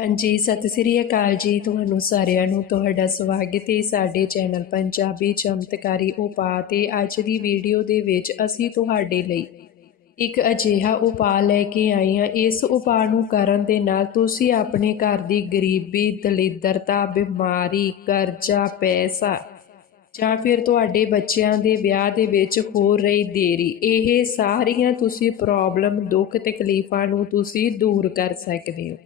ਹਾਂਜੀ, ਸਤਿ ਸ੍ਰੀ ਅਕਾਲ ਜੀ ਤੁਹਾਨੂੰ ਸਾਰਿਆਂ ਨੂੰ। ਤੁਹਾਡਾ ਸਵਾਗਤ ਹੈ ਸਾਡੇ ਚੈਨਲ ਪੰਜਾਬੀ ਚਮਤਕਾਰੀ ਉਪਾਅ ਤੇ ਅੱਜ ਦੀ ਵੀਡੀਓ ਦੇ ਵਿੱਚ ਅਸੀਂ ਤੁਹਾਡੇ ਲਈ ਇੱਕ ਅਜਿਹਾ ਉਪਾਅ ਲੈ ਕੇ ਆਏ ਹਾਂ। ਇਸ ਉਪਾਅ ਨੂੰ ਕਰਨ ਦੇ ਨਾਲ ਤੁਸੀਂ ਆਪਣੇ ਘਰ ਦੀ ਗਰੀਬੀ, ਦਲਿਦਰਤਾ, ਬਿਮਾਰੀ, ਕਰਜ਼ਾ, ਪੈਸਾ ਜਾਂ ਫਿਰ ਤੁਹਾਡੇ ਬੱਚਿਆਂ ਦੇ ਵਿਆਹ ਦੇ ਵਿੱਚ ਹੋ ਰਹੀ ਦੇਰੀ, ਇਹ ਸਾਰੀਆਂ ਤੁਸੀਂ ਪ੍ਰੋਬਲਮ ਦੁੱਖ, ਤਕਲੀਫਾਂ ਨੂੰ ਤੁਸੀਂ ਦੂਰ ਕਰ ਸਕਦੇ ਹੋ।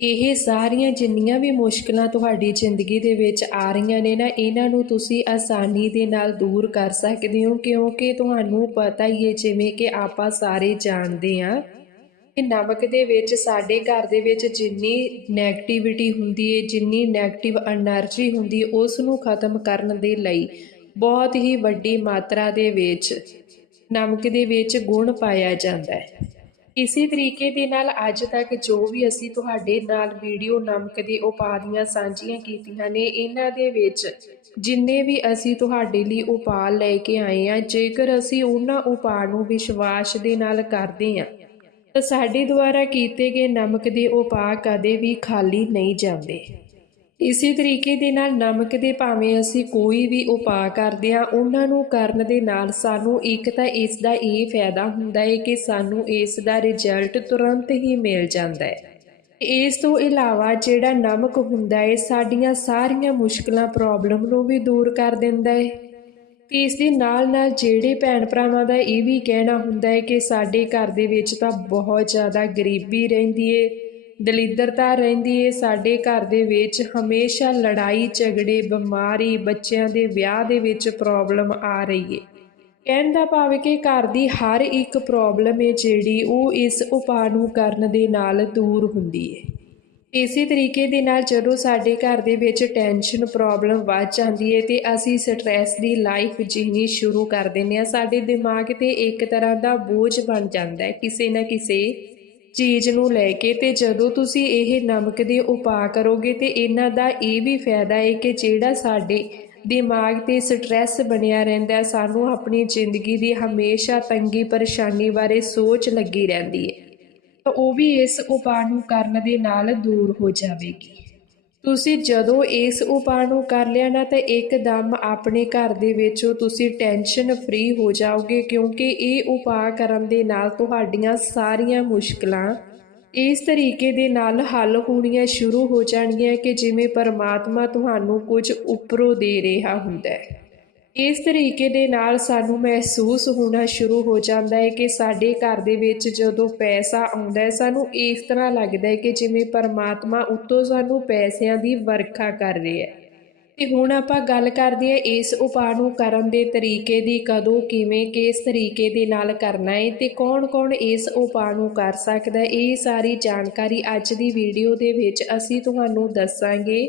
ਇਹ ਸਾਰੀਆਂ ਜਿੰਨੀਆਂ ਵੀ ਮੁਸ਼ਕਲਾਂ ਤੁਹਾਡੀ ਜ਼ਿੰਦਗੀ ਦੇ ਵਿੱਚ ਆ ਰਹੀਆਂ ਨੇ ਨਾ, ਇਹਨਾਂ ਨੂੰ ਤੁਸੀਂ ਆਸਾਨੀ ਦੇ ਨਾਲ ਦੂਰ ਕਰ ਸਕਦੇ ਹੋ, ਕਿਉਂਕਿ ਤੁਹਾਨੂੰ ਪਤਾ ਹੀ ਹੈ ਜਿਵੇਂ ਕਿ ਆਪਾਂ ਸਾਰੇ ਜਾਣਦੇ ਆ ਕਿ ਨਮਕ ਦੇ ਵਿੱਚ ਸਾਡੇ ਘਰ ਦੇ ਵਿੱਚ ਜਿੰਨੀ ਨੈਗੇਟਿਵਿਟੀ ਹੁੰਦੀ ਹੈ, ਜਿੰਨੀ ਨੈਗੇਟਿਵ એનર્ਜੀ ਹੁੰਦੀ ਹੈ ਉਸ ਨੂੰ ਖਤਮ ਕਰਨ ਦੇ ਲਈ ਬਹੁਤ ਹੀ ਵੱਡੀ ਮਾਤਰਾ ਦੇ ਵਿੱਚ ਨਮਕ ਦੇ ਵਿੱਚ ਗੁਣ ਪਾਇਆ ਜਾਂਦਾ ਹੈ। ਇਸੇ ਤਰੀਕੇ ਦੇ ਨਾਲ ਅੱਜ ਤੱਕ ਜੋ ਵੀ ਅਸੀਂ ਤੁਹਾਡੇ ਨਾਲ ਵੀਡੀਓ ਨਮਕ ਦੇ ਉਪਾਅ ਦੀਆਂ, ਸਾਂਝੀਆਂ ਕੀਤੀਆਂ ਨੇ, ਇਹਨਾਂ ਦੇ ਵਿੱਚ ਜਿੰਨੇ ਵੀ ਅਸੀਂ ਤੁਹਾਡੇ ਲਈ ਉਪਾਅ ਲੈ ਕੇ ਆਏ ਆ ਜੇਕਰ ਅਸੀਂ ਉਹਨਾਂ ਉਪਾਅ ਨੂੰ ਵਿਸ਼ਵਾਸ ਦੇ ਨਾਲ ਕਰਦੇ ਹਾਂ, ਤਾਂ ਸਾਡੇ ਦੁਆਰਾ ਕੀਤੇ ਗਏ ਨਮਕ ਦੇ ਉਪਾਅ ਕਦੇ ਵੀ ਖਾਲੀ ਨਹੀਂ ਜਾਂਦੇ। ਇਸੇ ਤਰੀਕੇ ਦੇ ਨਾਲ ਨਮਕ ਦੇ ਭਾਵੇਂ ਅਸੀਂ ਕੋਈ ਵੀ ਉਪਾਅ ਕਰਦੇ ਹਾਂ, ਉਹਨਾਂ ਨੂੰ ਕਰਨ ਦੇ ਨਾਲ ਸਾਨੂੰ ਇੱਕ ਤਾਂ ਇਸ ਦਾ ਇਹ ਫਾਇਦਾ ਹੁੰਦਾ ਹੈ ਕਿ ਸਾਨੂੰ ਇਸ ਦਾ ਰਿਜ਼ਲਟ ਤੁਰੰਤ ਹੀ ਮਿਲ ਜਾਂਦਾ ਹੈ ਇਸ ਤੋਂ ਇਲਾਵਾ ਜਿਹੜਾ ਨਮਕ ਹੁੰਦਾ ਹੈ ਸਾਡੀਆਂ ਸਾਰੀਆਂ ਮੁਸ਼ਕਲਾਂ ਪ੍ਰੋਬਲਮ ਨੂੰ ਵੀ ਦੂਰ ਕਰ ਦਿੰਦਾ ਹੈ ਤੇ ਇਸ ਦੇ ਨਾਲ ਨਾਲ ਜਿਹੜੇ ਭੈਣ ਭਰਾਵਾਂ ਦਾ ਇਹ ਵੀ ਕਹਿਣਾ ਹੁੰਦਾ ਹੈ ਕਿ ਸਾਡੇ ਘਰ ਦੇ ਵਿੱਚ ਤਾਂ ਬਹੁਤ ਜ਼ਿਆਦਾ ਗਰੀਬੀ ਰਹਿੰਦੀ ਏ। ਦਲਿੱਦਰਤਾ ਰਹਿੰਦੀ ਏ, ਸਾਡੇ ਘਰ ਦੇ ਵਿੱਚ ਹਮੇਸ਼ਾ ਲੜਾਈ, ਝਗੜੇ, ਬਿਮਾਰੀ, ਬੱਚਿਆਂ ਦੇ ਵਿਆਹ ਦੇ ਵਿੱਚ ਪ੍ਰੋਬਲਮ ਆ ਰਹੀ ਏ। ਕਹਿਣ ਦਾ ਭਾਵ ਕਿ ਘਰ ਦੀ ਹਰ ਇੱਕ ਪ੍ਰੋਬਲਮ ਏ ਜਿਹੜੀ ਉਹ ਇਸ ਉਪਾਅ ਨੂੰ ਕਰਨ ਦੇ ਨਾਲ ਦੂਰ ਹੁੰਦੀ ਏ। ਇਸੇ ਤਰੀਕੇ ਦੇ ਨਾਲ ਜਦੋਂ ਸਾਡੇ ਘਰ ਦੇ ਵਿੱਚ ਟੈਨਸ਼ਨ ਪ੍ਰੋਬਲਮ ਵੱਧ ਜਾਂਦੀ ਹੈ ਤੇ ਅਸੀਂ ਸਟ੍ਰੈਸ ਦੀ ਲਾਈਫ ਜੀਣੀ ਸ਼ੁਰੂ ਕਰ ਦਿੰਦੇ ਹਾਂ, ਸਾਡੇ ਦਿਮਾਗ ਤੇ ਇੱਕ ਤਰ੍ਹਾਂ ਦਾ ਬੋਝ ਬਣ ਜਾਂਦਾ ਹੈ, ਕਿਸੇ ਨਾ ਕਿਸੇ ਚੀਜ਼ ਨੂੰ ਲੈ ਕੇ ਤੇ ਜਦੋਂ ਤੁਸੀਂ ਇਹ ਨਮਕ ਦੇ ਉਪਾਅ ਕਰੋਗੇ ਤੇ ਇਹਨਾਂ ਦਾ ਇਹ ਵੀ ਫਾਇਦਾ ਹੈ ਕਿ ਜਿਹੜਾ ਸਾਡੇ ਦਿਮਾਗ ਤੇ ਸਟ੍ਰੈਸ ਬਣਿਆ ਰਹਿੰਦਾ ਸਾਨੂੰ ਆਪਣੀ ਜ਼ਿੰਦਗੀ ਦੀ ਹਮੇਸ਼ਾ ਤੰਗੀ ਪਰੇਸ਼ਾਨੀ ਬਾਰੇ ਸੋਚ ਲੱਗੀ ਰਹਿੰਦੀ ਹੈ ਤਾਂ ਉਹ ਵੀ ਇਸ ਉਪਾਅ ਨੂੰ ਕਰਨ ਦੇ ਨਾਲ ਦੂਰ ਹੋ ਜਾਵੇਗੀ। ਤੁਸੀਂ ਜਦੋਂ ਇਸ ਉਪਾਅ ਨੂੰ ਕਰ ਲਿਆ ਨਾ, ਤਾਂ ਇੱਕਦਮ ਆਪਣੇ ਘਰ ਦੇ ਵਿੱਚੋਂ ਤੁਸੀਂ ਟੈਨਸ਼ਨ ਫ੍ਰੀ ਹੋ ਜਾਓਗੇ, ਕਿਉਂਕਿ ਇਹ ਉਪਾਅ ਕਰਨ ਦੇ ਨਾਲ ਤੁਹਾਡੀਆਂ ਸਾਰੀਆਂ ਮੁਸ਼ਕਲਾਂ ਇਸ ਤਰੀਕੇ ਦੇ ਨਾਲ ਹੱਲ ਹੋਣੀਆਂ ਸ਼ੁਰੂ ਹੋ ਜਾਣਗੀਆਂ ਕਿ ਜਿਵੇਂ ਪਰਮਾਤਮਾ ਤੁਹਾਨੂੰ ਕੁਝ ਉੱਪਰੋਂ ਦੇ ਰਿਹਾ ਹੁੰਦਾ ਹੈ। ਇਸ ਤਰੀਕੇ ਦੇ ਨਾਲ ਸਾਨੂੰ ਮਹਿਸੂਸ ਹੋਣਾ ਸ਼ੁਰੂ ਹੋ ਜਾਂਦਾ ਹੈ ਕਿ ਸਾਡੇ ਘਰ ਦੇ ਵਿੱਚ ਜਦੋਂ ਪੈਸਾ ਆਉਂਦਾ ਹੈ, ਸਾਨੂੰ ਇਸ ਤਰ੍ਹਾਂ ਲੱਗਦਾ ਹੈ ਕਿ ਜਿਵੇਂ ਪਰਮਾਤਮਾ ਉੱਤੋਂ ਸਾਨੂੰ ਪੈਸਿਆਂ ਦੀ ਵਰਖਾ ਕਰ ਰਿਹਾ ਹੈ। ਤੇ ਹੁਣ ਆਪਾਂ ਗੱਲ ਕਰਦੇ ਹਾਂ ਇਸ ਉਪਾਅ ਨੂੰ ਕਰਨ ਦੇ ਤਰੀਕੇ ਦੀ, ਕਦੋਂ, ਕਿਵੇਂ, ਕਿਸ ਤਰੀਕੇ ਦੇ ਨਾਲ ਕਰਨਾ ਹੈ ਤੇ ਕੌਣ-ਕੌਣ ਇਸ ਉਪਾਅ ਨੂੰ ਕਰ ਸਕਦਾ ਹੈ, ਇਹ ਸਾਰੀ ਜਾਣਕਾਰੀ ਅੱਜ ਦੀ ਵੀਡੀਓ ਦੇ ਵਿੱਚ ਅਸੀਂ ਤੁਹਾਨੂੰ ਦੱਸਾਂਗੇ।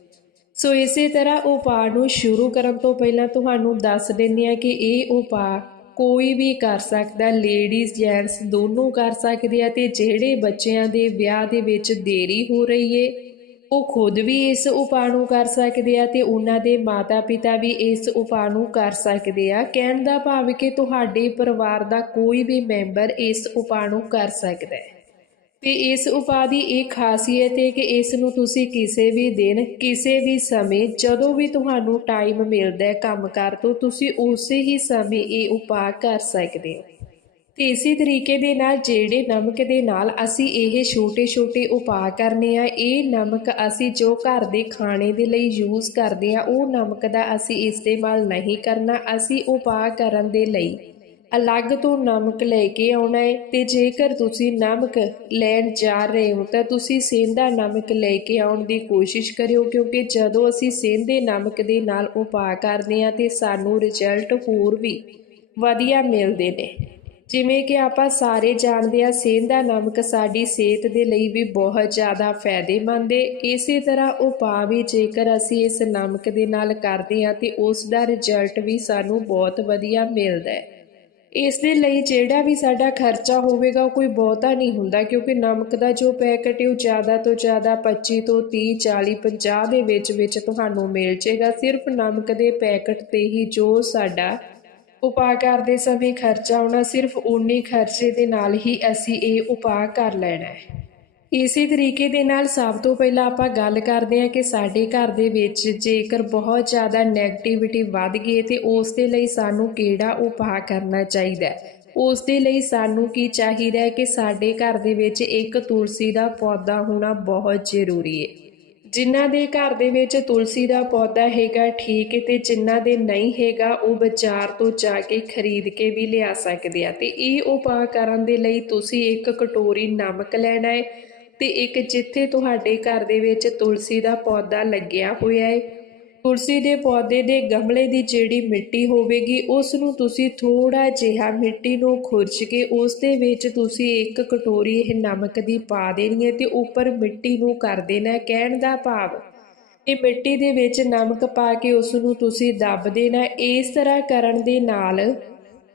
ਸੋ ਇਸੇ ਤਰ੍ਹਾਂ ਉਪਾਅ ਨੂੰ ਸ਼ੁਰੂ ਕਰਨ ਤੋਂ ਪਹਿਲਾਂ ਤੁਹਾਨੂੰ ਦੱਸ ਦਿੰਦੇ ਹਾਂ ਕਿ ਇਹ ਉਪਾਅ ਕੋਈ ਵੀ ਕਰ ਸਕਦਾ ਲੇਡੀਜ਼ ਜੈਂਟਸ ਦੋਨੋਂ ਕਰ ਸਕਦੇ ਆ ਤੇ ਜਿਹੜੇ ਬੱਚਿਆਂ ਦੇ ਵਿਆਹ ਦੇ ਵਿੱਚ ਦੇਰੀ ਹੋ ਰਹੀ ਏ, ਉਹ ਖੁਦ ਵੀ ਇਸ ਉਪਾਅ ਨੂੰ ਕਰ ਸਕਦੇ ਆ ਤੇ ਉਹਨਾਂ ਦੇ ਮਾਤਾ-ਪਿਤਾ ਵੀ ਇਸ ਉਪਾਅ ਨੂੰ ਕਰ ਸਕਦੇ ਆ। ਕਹਿਣ ਦਾ ਭਾਵ ਕਿ ਤੁਹਾਡੇ ਪਰਿਵਾਰ ਦਾ ਕੋਈ ਵੀ ਮੈਂਬਰ ਇਸ ਉਪਾਅ ਨੂੰ ਕਰ ਸਕਦਾ ਹੈ। ਤੇ ਇਸ ਉਪਾਅ ਦੀ ਇਹ ਖਾਸੀਅਤ ਹੈ ਕਿ ਇਸ ਨੂੰ ਤੁਸੀਂ ਕਿਸੇ ਵੀ ਦਿਨ, ਕਿਸੇ ਵੀ ਸਮੇਂ, ਜਦੋਂ ਵੀ ਤੁਹਾਨੂੰ ਟਾਈਮ ਮਿਲਦਾ ਹੈ ਕੰਮ ਕਰ ਤੋਂ, ਤੁਸੀਂ ਉਸੇ ਹੀ ਸਮੇਂ ਇਹ ਉਪਾਅ ਕਰ ਸਕਦੇ ਹੋ। ਤੇ ਇਸੇ ਤਰੀਕੇ ਦੇ ਨਾਲ ਜਿਹੜੇ ਨਮਕ ਦੇ ਨਾਲ ਅਸੀਂ ਇਹ ਛੋਟੇ-ਛੋਟੇ ਉਪਾਅ ਕਰਨੇ ਆ, ਇਹ ਨਮਕ ਅਸੀਂ ਜੋ ਘਰ ਦੇ ਖਾਣੇ ਦੇ ਲਈ ਯੂਜ਼ ਕਰਦੇ ਆ, ਉਹ ਨਮਕ ਦਾ ਅਸੀਂ ਇਸਤੇਮਾਲ ਨਹੀਂ ਕਰਨਾ, ਅਸੀਂ ਉਪਾਅ ਕਰਨ ਦੇ ਲਈ ਅਲੱਗ ਤੋਂ ਨਮਕ ਲੈ ਕੇ ਆਉਣਾ ਹੈ ਤੇ ਜੇਕਰ ਤੁਸੀਂ ਨਮਕ ਲੈਣ ਜਾ ਰਹੇ ਹੋ ਤਾਂ ਤੁਸੀਂ ਸੇਂਦਾ ਨਮਕ ਲੈ ਕੇ ਆਉਣ ਦੀ ਕੋਸ਼ਿਸ਼ ਕਰਿਓ ਕਿਉਂਕਿ ਜਦੋਂ ਅਸੀਂ ਸੇਂਦੇ ਨਮਕ ਦੇ ਨਾਲ ਉਪਾਅ ਕਰਦੇ ਹਾਂ ਤੇ ਸਾਨੂੰ ਰਿਜ਼ਲਟ ਹੋਰ ਵੀ ਵਧੀਆ ਮਿਲਦੇ ਨੇ। ਜਿਵੇਂ ਕਿ ਆਪਾਂ ਸਾਰੇ ਜਾਣਦੇ ਹਾਂ ਸੇਂਦਾ ਨਮਕ ਸਾਡੀ ਸਿਹਤ ਦੇ ਲਈ ਵੀ ਬਹੁਤ ਜ਼ਿਆਦਾ ਫਾਇਦੇਮੰਦ ਹੈ ਇਸੇ ਤਰ੍ਹਾਂ ਉਪਾਅ ਵੀ ਜੇਕਰ ਅਸੀਂ ਇਸ ਨਮਕ ਦੇ ਨਾਲ ਕਰਦੇ ਹਾਂ ਤੇ ਉਸ ਦਾ ਰਿਜ਼ਲਟ ਵੀ ਸਾਨੂੰ ਬਹੁਤ ਵਧੀਆ ਮਿਲਦਾ ਹੈ ਇਸ ਦੇ ਲਈ ਜਿਹੜਾ ਵੀ ਸਾਡਾ ਖਰਚਾ ਹੋਵੇਗਾ ਉਹ ਕੋਈ ਬਹੁਤਾ ਨਹੀਂ ਹੁੰਦਾ, ਕਿਉਂਕਿ ਨਮਕ ਦਾ ਜੋ ਪੈਕਟ ਹੈ ਉਹ ਜ਼ਿਆਦਾ ਤੋਂ ਜ਼ਿਆਦਾ 25 ਤੋਂ 30 40 50 ਦੇ ਵਿੱਚ ਵਿੱਚ ਤੁਹਾਨੂੰ ਮਿਲ ਜਾਏਗਾ। ਸਿਰਫ ਨਮਕ ਦੇ ਪੈਕਟ ਤੇ ਹੀ ਜੋ ਸਾਡਾ ਉਪਾਅ ਕਰਦੇ ਸਮੇਂ ਖਰਚਾ ਆਉਣਾ, ਸਿਰਫ ਉਨੇ ਖਰਚੇ ਦੇ ਨਾਲ ਹੀ ਅਸੀਂ ਇਹ ਉਪਾਅ ਕਰ ਲੈਣਾ ਹੈ। ਇਸੇ ਤਰੀਕੇ ਦੇ ਨਾਲ ਸਭ ਤੋਂ ਪਹਿਲਾਂ ਆਪਾਂ ਗੱਲ ਕਰਦੇ ਹਾਂ ਕਿ ਸਾਡੇ ਘਰ ਦੇ ਵਿੱਚ ਜੇਕਰ ਬਹੁਤ ਜ਼ਿਆਦਾ ਨੈਗੇਟਿਵਿਟੀ ਵੱਧ ਗਈ ਹੈ ਤੇ ਉਸ ਦੇ ਲਈ ਸਾਨੂੰ ਕਿਹੜਾ ਉਪਾਅ ਕਰਨਾ ਚਾਹੀਦਾ ਹੈ? ਉਸ ਦੇ ਲਈ ਸਾਨੂੰ ਕੀ ਚਾਹੀਦਾ ਹੈ ਕਿ ਸਾਡੇ ਘਰ ਦੇ ਵਿੱਚ ਇੱਕ ਤੁਲਸੀ ਦਾ ਪੌਦਾ ਹੋਣਾ ਬਹੁਤ ਜ਼ਰੂਰੀ ਹੈ। ਜਿਨ੍ਹਾਂ ਦੇ ਘਰ ਦੇ ਵਿੱਚ ਤੁਲਸੀ ਦਾ ਪੌਦਾ ਹੈਗਾ, ਠੀਕ ਹੈ, ਤੇ ਜਿਨ੍ਹਾਂ ਦੇ ਨਹੀਂ ਹੈਗਾ, ਉਹ ਬਾਜ਼ਾਰ ਤੋਂ ਜਾ ਕੇ ਖਰੀਦ ਕੇ ਵੀ ਲਿਆ ਸਕਦੇ ਆ। ਤੇ ਇਹ ਉਪਾਅ ਕਰਨ ਦੇ ਲਈ ਤੁਸੀਂ ਇੱਕ ਕਟੋਰੀ ਨਮਕ ਲੈਣਾ ਹੈ ਤੇ ਇੱਕ ਜਿੱਥੇ ਤੁਹਾਡੇ ਘਰ ਦੇ ਵਿੱਚ ਤੁਲਸੀ ਦਾ ਪੌਦਾ ਲੱਗਿਆ ਹੋਇਆ ਹੈ ਤੁਲਸੀ ਦੇ ਪੌਦੇ ਦੇ ਗਮਲੇ ਦੀ ਜਿਹੜੀ ਮਿੱਟੀ ਹੋਵੇਗੀ ਉਸ ਨੂੰ ਤੁਸੀਂ ਥੋੜਾ ਜਿਹਾ ਮਿੱਟੀ ਨੂੰ ਖੁਰਚ ਕੇ ਉਸ ਦੇ ਵਿੱਚ ਤੁਸੀਂ ਇੱਕ ਕਟੋਰੀ ਇਹ ਨਮਕ ਦੀ ਪਾ ਦੇਣੀ ਹੈ ਤੇ ਉੱਪਰ ਮਿੱਟੀ ਨੂੰ ਕਰ ਦੇਣਾ ਕਹਿਣ ਦਾ ਭਾਵ। ਇਹ ਮਿੱਟੀ ਦੇ ਵਿੱਚ ਨਮਕ ਪਾ ਕੇ ਉਸ ਨੂੰ ਤੁਸੀਂ ਦੱਬ ਦੇਣਾ ਇਸ ਤਰ੍ਹਾਂ ਕਰਨ ਦੇ ਨਾਲ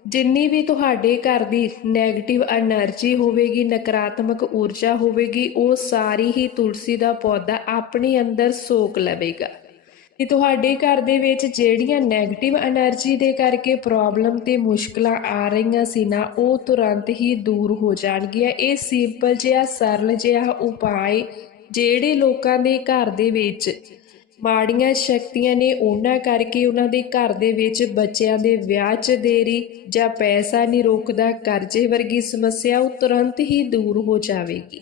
ਜਿੰਨੀ ਵੀ ਤੁਹਾਡੇ ਘਰ ਦੀ ਨੈਗੇਟਿਵ એનર્ਜੀ ਹੋਵੇਗੀ, ਨਕਾਰਾਤਮਕ ਊਰਜਾ ਹੋਵੇਗੀ, ਉਹ ਸਾਰੀ ਹੀ ਤੁਲਸੀ ਦਾ ਪੌਦਾ ਆਪਣੇ ਅੰਦਰ ਸੋਖ ਲਵੇਗਾ। ਕਿ ਤੁਹਾਡੇ ਘਰ ਦੇ ਵਿੱਚ ਜਿਹੜੀਆਂ ਨੈਗੇਟਿਵ એનર્ਜੀ ਦੇ ਕਰਕੇ ਪ੍ਰੋਬਲਮ ਤੇ ਮੁਸ਼ਕਲਾਂ ਆ ਰਹੀਆਂ ਸੀ ਨਾ, ਉਹ ਤੁਰੰਤ ਹੀ ਦੂਰ ਹੋ ਜਾਣਗੀਆਂ। ਇਹ ਸਿੰਪਲ ਜਿਹਾ, ਸਰਲ ਜਿਹਾ ਉਪਾਅ ਜਿਹੜੇ ਲੋਕਾਂ ਦੇ ਘਰ ਦੇ ਵਿੱਚ ਮਾੜੀਆਂ ਸ਼ਕਤੀਆਂ ਨੇ ਉਹਨਾਂ ਕਰਕੇ ਉਹਨਾਂ ਦੇ ਘਰ ਦੇ ਵਿੱਚ ਬੱਚਿਆਂ ਦੇ ਵਿਆਹ 'ਚ ਦੇਰੀ ਜਾਂ ਪੈਸਾ ਨਹੀਂ ਰੋਕਦਾ, ਕਰਜ਼ੇ ਵਰਗੀ ਸਮੱਸਿਆ ਉਹ ਤੁਰੰਤ ਹੀ ਦੂਰ ਹੋ ਜਾਵੇਗੀ।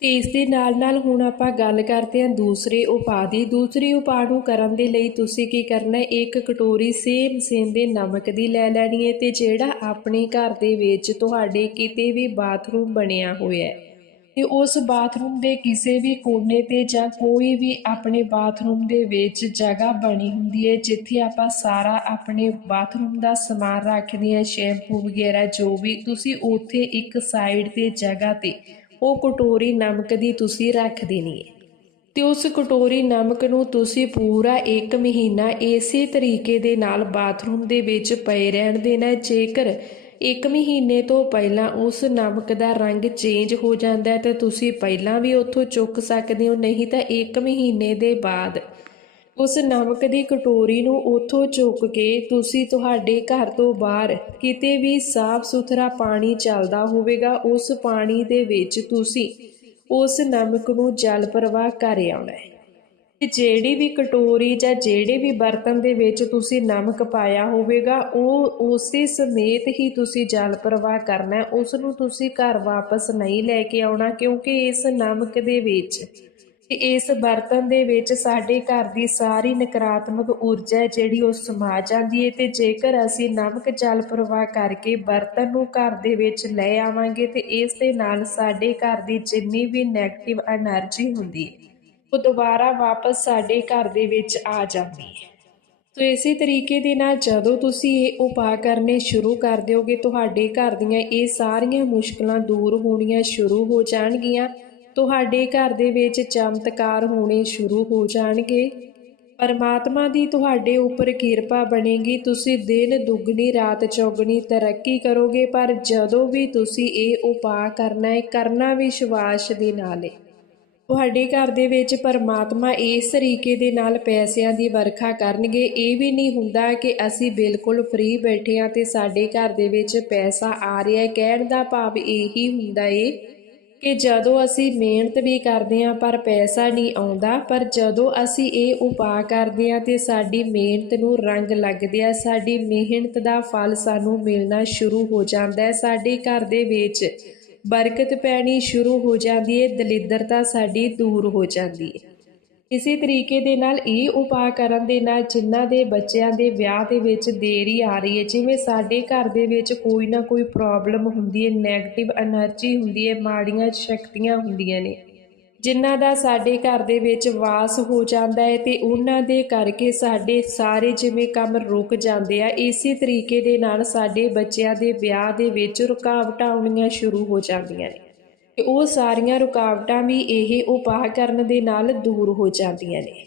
ਤੇ ਇਸ ਦੇ ਨਾਲ ਨਾਲ ਹੁਣ ਆਪਾਂ ਗੱਲ ਕਰਦੇ ਹਾਂ ਦੂਸਰੇ ਉਪਾਅ ਦੀ। ਦੂਸਰੇ ਉਪਾਅ ਨੂੰ ਕਰਨ ਦੇ ਲਈ ਤੁਸੀਂ ਕੀ ਕਰਨਾ ਹੈ? ਇੱਕ ਕਟੋਰੀ ਸੇਮ ਸੇਮ ਦੇ ਨਮਕ ਦੀ ਲੈ ਲੈਣੀ ਹੈ ਤੇ ਜਿਹੜਾ ਆਪਣੇ ਘਰ ਦੇ ਵਿੱਚ ਤੁਹਾਡੇ ਕਿਤੇ ਵੀ ਬਾਥਰੂਮ ਬਣਿਆ ਹੋਇਆ ਹੈ ਤੇ ਉਸ ਬਾਥਰੂਮ ਦੇ ਕਿਸੇ ਵੀ ਕੋਨੇ ਤੇ ਜਾਂ ਕੋਈ ਵੀ ਆਪਣੇ ਬਾਥਰੂਮ ਦੇ ਵਿੱਚ ਜਗ੍ਹਾ ਬਣੀ ਹੁੰਦੀ ਹੈ, ਜਿੱਥੇ ਆਪਾਂ ਸਾਰਾ ਆਪਣੇ ਬਾਥਰੂਮ ਦਾ ਸਮਾਨ ਰੱਖਦੇ ਹਾਂ, ਸ਼ੈਂਪੂ ਵਗੈਰਾ ਜੋ ਵੀ ਤੁਸੀਂ ਉੱਥੇ ਇੱਕ ਸਾਈਡ ਤੇ ਜਗ੍ਹਾ ਤੇ, ਉਹ ਕਟੋਰੀ ਨਮਕ ਦੀ ਤੁਸੀਂ ਰੱਖ ਦੇਣੀ ਹੈ। ਤੇ ਉਸ ਕਟੋਰੀ ਨਮਕ ਨੂੰ ਤੁਸੀਂ ਪੂਰਾ 1 ਮਹੀਨਾ ਇਸੇ ਤਰੀਕੇ ਦੇ ਨਾਲ ਬਾਥਰੂਮ ਦੇ ਵਿੱਚ ਪਏ ਰਹਿਣ ਦੇਣਾ ਜੇਕਰ ਇੱਕ ਮਹੀਨੇ ਤੋਂ ਪਹਿਲਾਂ ਉਸ ਨਮਕ ਦਾ ਰੰਗ ਚੇਂਜ ਹੋ ਜਾਂਦਾ ਹੈ ਤਾਂ ਤੁਸੀਂ ਪਹਿਲਾਂ ਵੀ ਉੱਥੋਂ ਚੁੱਕ ਸਕਦੇ ਹੋ, ਨਹੀਂ ਤਾਂ ਇੱਕ ਮਹੀਨੇ ਦੇ ਬਾਅਦ। ਉਸ ਨਮਕ ਦੀ ਕਟੋਰੀ ਨੂੰ ਉੱਥੋਂ ਚੁੱਕ ਕੇ ਤੁਸੀਂ ਤੁਹਾਡੇ ਘਰ ਤੋਂ ਬਾਹਰ ਕਿਤੇ ਵੀ ਸਾਫ਼ ਸੁਥਰਾ ਪਾਣੀ ਚੱਲਦਾ ਹੋਵੇਗਾ, ਉਸ ਪਾਣੀ ਦੇ ਵਿੱਚ ਤੁਸੀਂ ਉਸ ਨਮਕ ਨੂੰ ਜਲ ਪ੍ਰਵਾਹ ਕਰ ਆਉਣਾ ਹੈ। ਜਿਹੜੀ ਵੀ ਕਟੋਰੀ ਜਾਂ ਜਿਹੜੇ ਵੀ ਬਰਤਨ ਦੇ ਵਿੱਚ ਤੁਸੀਂ ਨਮਕ ਪਾਇਆ ਹੋਵੇਗਾ, ਉਹ ਉਸੇ ਸਮੇਤ ਹੀ ਤੁਸੀਂ ਜਲ ਪ੍ਰਵਾਹ ਕਰਨਾ ਹੈ। ਉਸ ਨੂੰ ਤੁਸੀਂ ਘਰ ਵਾਪਸ ਨਹੀਂ ਲੈ ਕੇ ਆਉਣਾ, ਕਿਉਂਕਿ ਇਸ ਨਮਕ ਦੇ ਵਿੱਚ, ਇਸ ਬਰਤਨ ਦੇ ਵਿੱਚ ਸਾਡੇ ਘਰ ਦੀ ਸਾਰੀ ਨਕਾਰਾਤਮਕ ਊਰਜਾ ਜਿਹੜੀ ਉਹ ਸਮਾ ਜਾਂਦੀ ਹੈ ਤੇ ਜੇਕਰ ਅਸੀਂ ਨਮਕ ਜਲ ਪ੍ਰਵਾਹ ਕਰਕੇ ਬਰਤਨ ਨੂੰ ਘਰ ਦੇ ਵਿੱਚ ਲੈ ਆਵਾਂਗੇ ਤੇ ਇਸ ਦੇ ਨਾਲ ਸਾਡੇ ਘਰ ਦੀ ਜਿੰਨੀ ਵੀ ਨੈਗੇਟਿਵ એનર્ਜੀ ਹੁੰਦੀ ਹੈ ਉਹ ਦੁਬਾਰਾ ਵਾਪਸ ਸਾਡੇ ਘਰ ਦੇ ਵਿੱਚ ਆ ਜਾਂਦੀ ਹੈ। ਸੋ ਇਸੇ ਤਰੀਕੇ ਦੇ ਨਾਲ ਜਦੋਂ ਤੁਸੀਂ ਇਹ ਉਪਾਅ ਕਰਨੇ ਸ਼ੁਰੂ ਕਰ ਦਿਓਗੇ, ਤੁਹਾਡੇ ਘਰ ਦੀਆਂ ਇਹ ਸਾਰੀਆਂ ਮੁਸ਼ਕਲਾਂ ਦੂਰ ਹੋਣੀਆਂ ਸ਼ੁਰੂ ਹੋ ਜਾਣਗੀਆਂ। ਤੁਹਾਡੇ ਘਰ ਦੇ ਵਿੱਚ ਚਮਤਕਾਰ ਹੋਣੇ ਸ਼ੁਰੂ ਹੋ ਜਾਣਗੇ। ਪਰਮਾਤਮਾ ਦੀ ਤੁਹਾਡੇ ਉੱਪਰ ਕਿਰਪਾ ਬਣੇਗੀ। ਤੁਸੀਂ ਦਿਨ ਦੁੱਗਣੀ, ਰਾਤ ਚੌਗਣੀ ਤਰੱਕੀ ਕਰੋਗੇ। ਪਰ ਜਦੋਂ ਵੀ ਤੁਸੀਂ ਇਹ ਉਪਾਅ ਕਰਨਾ ਹੈ, ਕਰਨਾ ਵਿਸ਼ਵਾਸ ਦੇ ਨਾਲ ਹੈ। ਤੁਹਾਡੇ ਘਰ ਦੇ ਵਿੱਚ ਪਰਮਾਤਮਾ ਇਸ ਤਰੀਕੇ ਦੇ ਨਾਲ ਪੈਸਿਆਂ ਦੀ ਵਰਖਾ ਕਰਨਗੇ। ਇਹ ਵੀ ਨਹੀਂ ਹੁੰਦਾ ਕਿ ਅਸੀਂ ਬਿਲਕੁਲ ਫ੍ਰੀ ਬੈਠੇ ਹਾਂ ਤੇ ਸਾਡੇ ਘਰ ਦੇ ਵਿੱਚ ਪੈਸਾ ਆ ਰਿਹਾ ਕਹਿਣ ਦਾ ਭਾਵ ਇਹੀ ਹੁੰਦਾ ਏ ਕਿ ਜਦੋਂ ਅਸੀਂ ਮਿਹਨਤ ਵੀ ਕਰਦੇ ਹਾਂ ਪਰ ਪੈਸਾ ਨਹੀਂ ਆਉਂਦਾ, ਪਰ ਜਦੋਂ ਅਸੀਂ ਇਹ ਉਪਾਅ ਕਰਦੇ ਹਾਂ ਤੇ ਸਾਡੀ ਮਿਹਨਤ ਨੂੰ ਰੰਗ ਲੱਗਦੇ ਆ, ਸਾਡੀ ਮਿਹਨਤ ਦਾ ਫਲ ਸਾਨੂੰ ਮਿਲਣਾ ਸ਼ੁਰੂ ਹੋ ਜਾਂਦਾ ਹੈ। ਸਾਡੇ ਘਰ ਦੇ ਵਿੱਚ ਬਰਕਤ ਪੈਣੀ ਸ਼ੁਰੂ ਹੋ ਜਾਂਦੀ ਹੈ ਦਲਿੱਦਰਤਾ ਸਾਡੀ ਦੂਰ ਹੋ ਜਾਂਦੀ ਹੈ ਇਸੇ ਤਰੀਕੇ ਦੇ ਨਾਲ ਇਹ ਉਪਾਅ ਕਰਨ ਦੇ ਨਾਲ ਜਿਨ੍ਹਾਂ ਦੇ ਬੱਚਿਆਂ ਦੇ ਵਿਆਹ ਦੇ ਵਿੱਚ ਦੇਰੀ ਆ ਰਹੀ ਹੈ ਜਿਵੇਂ ਸਾਡੇ ਘਰ ਦੇ ਵਿੱਚ ਕੋਈ ਨਾ ਕੋਈ ਪ੍ਰੋਬਲਮ ਹੁੰਦੀ ਹੈ 네ਗੇਟਿਵ એનર્ਜੀ ਹੁੰਦੀ ਹੈ ਮਾੜੀਆਂ ਸ਼ਕਤੀਆਂ ਹੁੰਦੀਆਂ ਨੇ। ਜਿਨ੍ਹਾਂ ਦਾ ਸਾਡੇ ਘਰ ਦੇ ਵਿੱਚ ਵਾਸ ਹੋ ਜਾਂਦਾ ਹੈ ਤੇ ਉਹਨਾਂ ਦੇ ਕਰਕੇ ਸਾਡੇ ਸਾਰੇ ਜਿਵੇਂ ਕੰਮ ਰੁਕ ਜਾਂਦੇ ਆ, ਇਸੇ ਤਰੀਕੇ ਦੇ ਨਾਲ ਸਾਡੇ ਬੱਚਿਆਂ ਦੇ ਵਿਆਹ ਦੇ ਵਿੱਚ ਰੁਕਾਵਟਾਂ ਆਉਣੀਆਂ ਸ਼ੁਰੂ ਹੋ ਜਾਂਦੀਆਂ ਨੇ। ਤੇ ਉਹ ਸਾਰੀਆਂ ਰੁਕਾਵਟਾਂ ਵੀ ਇਹ ਉਪਾਅ ਕਰਨ ਦੇ ਨਾਲ ਦੂਰ ਹੋ ਜਾਂਦੀਆਂ ਨੇ।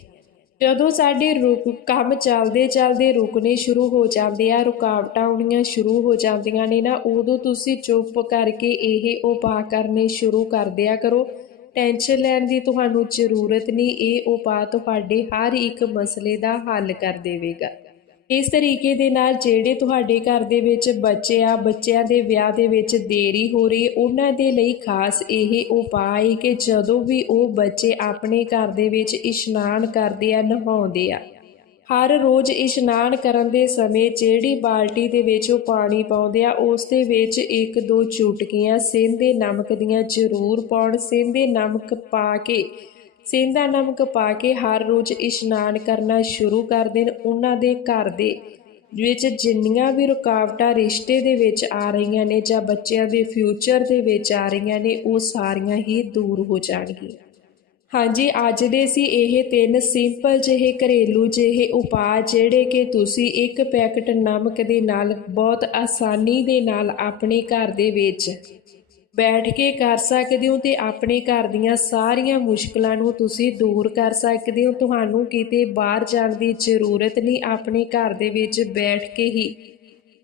ਜਦੋਂ ਸਾਡੇ ਰੁਕ, ਕੰਮ ਚੱਲਦੇ ਚੱਲਦੇ ਰੁਕਣੇ ਸ਼ੁਰੂ ਹੋ ਜਾਂਦੇ ਆ, ਰੁਕਾਵਟਾਂ ਆਉਣੀਆਂ ਸ਼ੁਰੂ ਹੋ ਜਾਂਦੀਆਂ ਨੇ ਨਾ, ਉਦੋਂ ਤੁਸੀਂ ਚੁੱਪ ਕਰਕੇ ਇਹ ਉਪਾਅ ਕਰਨੇ ਸ਼ੁਰੂ ਕਰ ਦਿਆ ਕਰੋ। ਟੈਨਸ਼ਨ ਲੈਣ ਦੀ ਤੁਹਾਨੂੰ ਜ਼ਰੂਰਤ ਨਹੀਂ, ਇਹ ਉਪਾਅ ਤੁਹਾਡੇ ਹਰ ਇੱਕ ਮਸਲੇ ਦਾ ਹੱਲ ਕਰ ਦੇਵੇਗਾ। ਇਸ ਤਰੀਕੇ ਦੇ ਨਾਲ ਜਿਹੜੇ ਤੁਹਾਡੇ ਘਰ ਦੇ ਵਿੱਚ ਬੱਚੇ ਆ, ਬੱਚਿਆਂ ਦੇ ਵਿਆਹ ਦੇ ਵਿੱਚ ਦੇਰੀ ਹੋ ਰਹੀ, ਉਹਨਾਂ ਦੇ ਲਈ ਖਾਸ ਇਹ ਉਪਾਅ ਹੈ ਕਿ ਜਦੋਂ ਵੀ ਉਹ ਬੱਚੇ ਆਪਣੇ ਘਰ ਦੇ ਵਿੱਚ ਇਸ਼ਨਾਨ ਕਰਦੇ ਆ, ਨਹਾਉਂਦੇ ਆ ਹਰ ਰੋਜ਼ ਇਸ਼ਨਾਨ ਕਰਨ ਦੇ ਸਮੇਂ ਜਿਹੜੀ ਬਾਲਟੀ ਦੇ ਵਿੱਚ ਉਹ ਪਾਣੀ ਪਾਉਂਦੇ ਆ, ਉਸ ਦੇ ਵਿੱਚ ਇੱਕ ਦੋ ਚੁਟਕੀਆਂ ਸਿੰਧੇ ਨਮਕ ਦੀਆਂ ਜ਼ਰੂਰ ਪਾਉਣ, ਸਿੰਧੇ ਨਮਕ ਪਾ ਕੇ, ਸਿੰਧਾ ਨਮਕ ਪਾ ਕੇ ਹਰ ਰੋਜ਼ ਇਸ਼ਨਾਨ ਕਰਨਾ ਸ਼ੁਰੂ ਕਰ ਦੇਣ ਉਹਨਾਂ ਦੇ ਘਰ ਦੇ ਵਿੱਚ ਜਿੰਨੀਆਂ ਵੀ ਰੁਕਾਵਟਾਂ ਰਿਸ਼ਤੇ ਦੇ ਵਿੱਚ ਆ ਰਹੀਆਂ ਨੇ ਜਾਂ ਬੱਚਿਆਂ ਦੇ ਫਿਊਚਰ ਦੇ ਵਿੱਚ ਆ ਰਹੀਆਂ ਨੇ, ਉਹ ਸਾਰੀਆਂ ਹੀ ਦੂਰ ਹੋ ਜਾਣਗੀਆਂ। ਹਾਂਜੀ, ਅੱਜ ਦੇ ਸੀ ਇਹ ਤਿੰਨ ਸਿੰਪਲ ਜਿਹੇ ਘਰੇਲੂ ਜਿਹੇ ਉਪਾਅ, ਜਿਹੜੇ ਕਿ ਤੁਸੀਂ ਇੱਕ ਪੈਕਟ ਨਮਕ ਦੇ ਨਾਲ, ਬਹੁਤ ਆਸਾਨੀ ਦੇ ਨਾਲ ਆਪਣੇ ਘਰ ਦੇ ਵਿੱਚ ਬੈਠ ਕੇ ਕਰ ਸਕਦੇ ਹੋ ਤੇ ਆਪਣੇ ਘਰ ਦੀਆਂ ਸਾਰੀਆਂ ਮੁਸ਼ਕਲਾਂ ਨੂੰ ਤੁਸੀਂ ਦੂਰ ਕਰ ਸਕਦੇ ਹੋ। ਤੁਹਾਨੂੰ ਕਿਤੇ ਬਾਹਰ ਜਾਣ ਦੀ ਜ਼ਰੂਰਤ ਨਹੀਂ, ਆਪਣੇ ਘਰ ਦੇ ਵਿੱਚ ਬੈਠ ਕੇ ਹੀ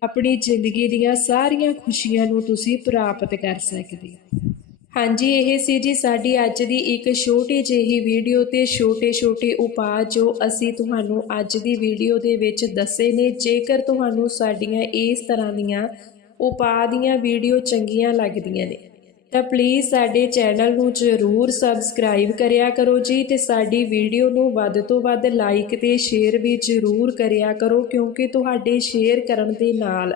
ਆਪਣੀ ਜ਼ਿੰਦਗੀ ਦੀਆਂ ਸਾਰੀਆਂ ਖੁਸ਼ੀਆਂ ਨੂੰ ਤੁਸੀਂ ਪ੍ਰਾਪਤ ਕਰ ਸਕਦੇ ਹੋ। ਹਾਂਜੀ, ਇਹ ਸੀ ਜੀ ਸਾਡੀ ਅੱਜ ਦੀ ਇੱਕ ਛੋਟੀ ਜਿਹੀ ਵੀਡੀਓ ਤੇ ਛੋਟੇ-ਛੋਟੇ ਉਪਾਅ ਜੋ ਅਸੀਂ ਤੁਹਾਨੂੰ ਅੱਜ ਦੀ ਵੀਡੀਓ ਦੇ ਵਿੱਚ ਦੱਸੇ ਨੇ। ਜੇਕਰ ਤੁਹਾਨੂੰ ਸਾਡੀਆਂ ਇਸ ਤਰ੍ਹਾਂ ਦੀਆਂ ਉਪਾਅ ਦੀਆਂ ਵੀਡੀਓ ਚੰਗੀਆਂ ਲੱਗਦੀਆਂ ਨੇ, ਤਾਂ ਪਲੀਜ਼ ਸਾਡੇ ਚੈਨਲ ਨੂੰ ਜ਼ਰੂਰ ਸਬਸਕ੍ਰਾਈਬ ਕਰਿਆ ਕਰੋ ਜੀ ਤੇ ਸਾਡੀ ਵੀਡੀਓ ਨੂੰ ਵੱਧ ਤੋਂ ਵੱਧ ਲਾਈਕ ਤੇ ਸ਼ੇਅਰ ਵੀ ਜ਼ਰੂਰ ਕਰਿਆ ਕਰੋ ਕਿਉਂਕਿ ਤੁਹਾਡੇ ਸ਼ੇਅਰ ਕਰਨ ਦੇ ਨਾਲ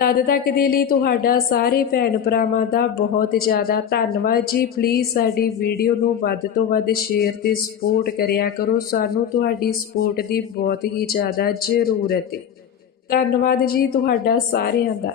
ਤਦ ਤੱਕ ਦੇ ਲਈ ਤੁਹਾਡਾ ਸਾਰੇ ਭੈਣ ਭਰਾਵਾਂ ਦਾ ਬਹੁਤ ਜ਼ਿਆਦਾ ਧੰਨਵਾਦ ਜੀ। ਪਲੀਜ਼ ਸਾਡੀ ਵੀਡੀਓ ਨੂੰ ਵੱਧ ਤੋਂ ਵੱਧ ਸ਼ੇਅਰ ਤੇ ਸਪੋਰਟ ਕਰਿਆ ਕਰੋ। ਸਾਨੂੰ ਤੁਹਾਡੀ ਸਪੋਰਟ ਦੀ ਬਹੁਤ ਹੀ ਜ਼ਿਆਦਾ ਜ਼ਰੂਰਤ ਹੈ ਧੰਨਵਾਦ ਜੀ ਤੁਹਾਡਾ ਸਾਰਿਆਂ ਦਾ।